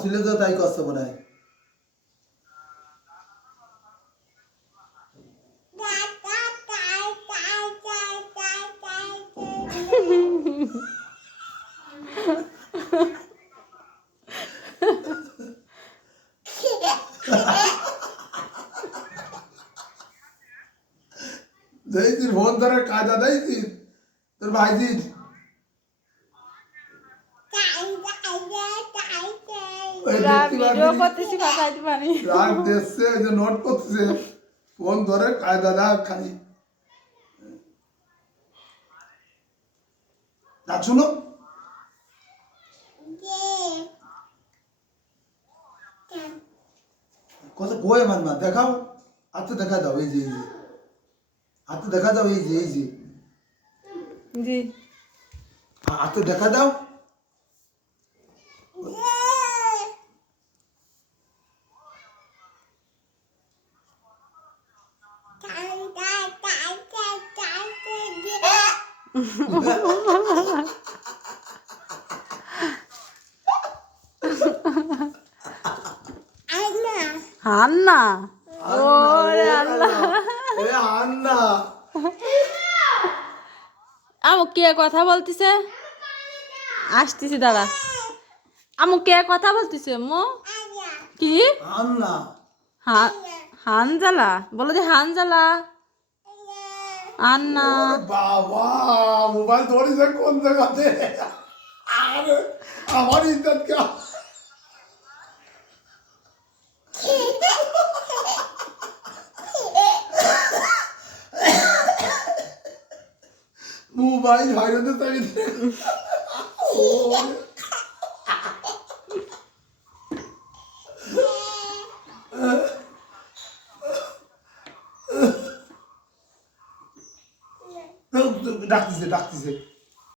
ছিল তো তাই কষ্ট মনে হয় দেখছিস ফোন ধরে কাজা দেখছিস তোর ভাইজির ভিডিও পারবি করতেছি পাঠাইতে পারি রাগ দেখছে যে নোট করতেছে ফোন ধরে কায়দা খালি। না শুনো। কত গোয়ে মানবা দেখাও। হাতে দেখা দাও এই যে এই যে। হাতে দেখা দাও এই যে এই যে। জি। হাতে দেখা দাও। হান্না ওরে আল্লাহ। আন্না। আমু কে কথা বলতিছে? আসতেছি দাঁড়া। আমু কে কথা বলতিছে মো? কি? আন্না। হা- হানজালা? বলো যে হানজালা। আন্না বাবা মোবাইল ধরেছে কোন জায়গাতে আরে আমার ইজ্জত কে মোবাইল হারিয়ে তাই ও ডাকতেছে ডাকতেছে